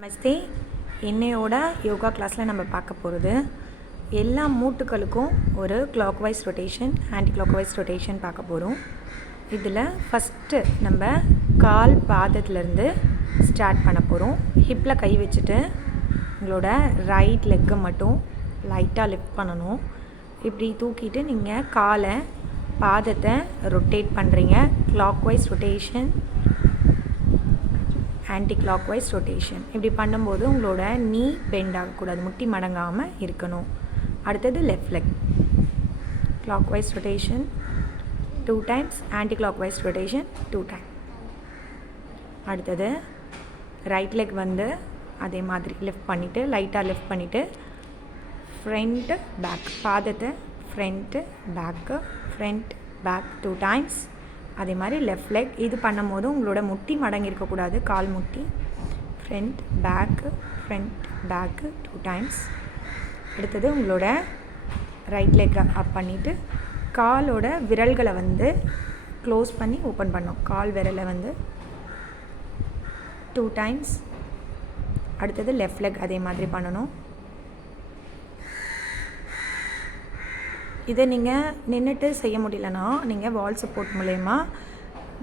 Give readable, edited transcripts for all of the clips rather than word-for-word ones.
நமஸ்தே. இன்னையோட யோகா கிளாஸில் நம்ம பார்க்க போகிறது எல்லா மூட்டுகளுக்கும் ஒரு clock wise rotation, anti clock wise rotation பார்க்க போகிறோம். இதில் ஃபஸ்ட்டு நம்ம கால் பாதத்துலேருந்து ஸ்டார்ட் பண்ண போகிறோம். ஹிப்பில் கை வச்சுட்டு உங்களோட ரைட் லெக்கை மட்டும் லைட்டாக லிஃப்ட் பண்ணணும். இப்படி தூக்கிட்டு நீங்கள் காலை பாதத்தை ரொட்டேட் பண்ணுறீங்க. Clock wise rotation, anti clock wise rotation. இப்படி பண்ணும்போது உங்களோட நீ பெண்ட் ஆகக்கூடாது, முட்டி மடங்காமல் இருக்கணும். அடுத்தது left leg clock wise rotation 2 times, anti clock wise rotation 2 time. அடுத்தது ரைட் லெக் வந்து அதே மாதிரி லிஃப்ட் பண்ணிவிட்டு, லைட்டாக லிஃப்ட் பண்ணிவிட்டு ஃப்ரண்ட்டு பேக், பாதத்தை front back, front back 2 times. அதே மாதிரி லெஃப்ட் லெக் இது பண்ணும் போது உங்களோட முட்டி மடங்கி இருக்கக்கூடாது, கால் முட்டி ஃப்ரண்ட் பேக்கு 2 டைம்ஸ். அடுத்தது உங்களோட ரைட் லெக்கை அப் பண்ணிவிட்டு காலோட விரல்களை வந்து க்ளோஸ் பண்ணி ஓப்பன் பண்ணோம். கால் விரலை வந்து 2 டைம்ஸ். அடுத்தது லெஃப்ட் லெக் அதே மாதிரி பண்ணணும். இதை நீங்கள் நின்றுட்டு செய்ய முடியலன்னா நீங்கள் வால் சப்போர்ட் மூலயமா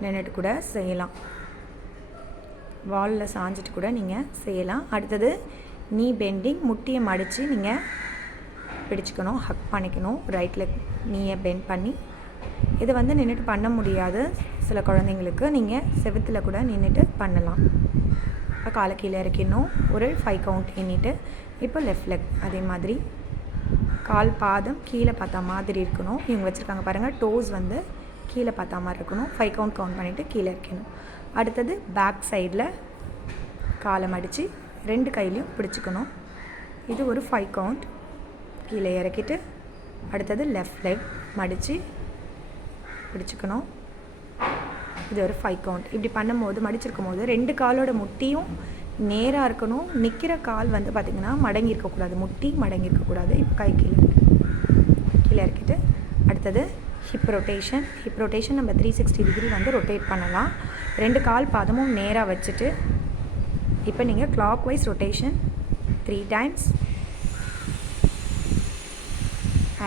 நின்றுட்டு கூட செய்யலாம், வாலில் சாஞ்சிட்டு கூட நீங்கள் செய்யலாம். அடுத்தது நீ பெண்டிங், முட்டியை மடித்து நீங்கள் பிடிச்சிக்கணும், ஹக் பண்ணிக்கணும். ரைட் லெக் நீயை பெண்ட் பண்ணி. இதை வந்து நின்றுட்டு பண்ண முடியாது சில குழந்தைங்களுக்கு, நீங்கள் செவுத்தில் கூட நின்றுட்டு பண்ணலாம். இப்போ காலை கீழே இறக்கிடணும், ஒரு 5 கவுண்ட் எண்ணிட்டு. இப்போ லெஃப்ட் லெக் அதே மாதிரி கால் பாதம் கீழே பார்த்தா மாதிரி இருக்கணும். இவங்க வச்சுருக்காங்க பாருங்கள், டோஸ் வந்து கீழே பார்த்தா மாதிரி இருக்கணும். 5 கவுண்ட் கவுண்ட் பண்ணிவிட்டு கீழே இருக்கணும். அடுத்தது பேக் சைடில் காலை மடித்து 2 கையிலையும் பிடிச்சிக்கணும். இது ஒரு 5 கவுண்ட் கீழே இறக்கிட்டு. அடுத்தது லெஃப்ட் லெக் மடித்து பிடிச்சிக்கணும். இது ஒரு 5 கவுண்ட். இப்படி பண்ணும்போது மடிச்சிருக்கும் போது 2 காலோட முட்டியும் நேராக இருக்கணும். நிற்கிற கால் வந்து பார்த்திங்கன்னா மடங்கி இருக்கக்கூடாது, முட்டி மடங்கி இருக்கக்கூடாது. இப்போ கை கீழே இறக்கிட்டு. அடுத்தது ஹிப் ரொட்டேஷன். ஹிப் ரொட்டேஷன் நம்ம 360 டிகிரி வந்து ரொட்டேட் பண்ணலாம். 2 கால் பாதமும் நேராக வச்சுட்டு இப்போ நீங்கள் clock wise rotation 3 times,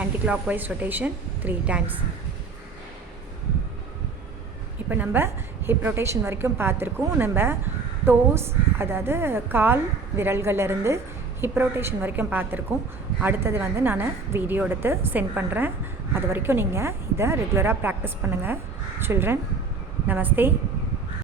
anti clock wise rotation 3 times. இப்போ நம்ம ஹிப் ரொட்டேஷன் வரைக்கும் பார்த்துருக்கோம். நம்ம டோஸ் அதாவது கால் விரல்கள்லேருந்து ஹிப் ரொட்டேஷன் வரைக்கும் பார்த்துருக்கோம். அடுத்தது வந்து நான் வீடியோ எடுத்து சென்ட் பண்ணுறேன். அது வரைக்கும் நீங்கள் இதை ரெகுலராக ப்ராக்டிஸ் பண்ணுங்கள் சில்ட்ரன். நமஸ்தே.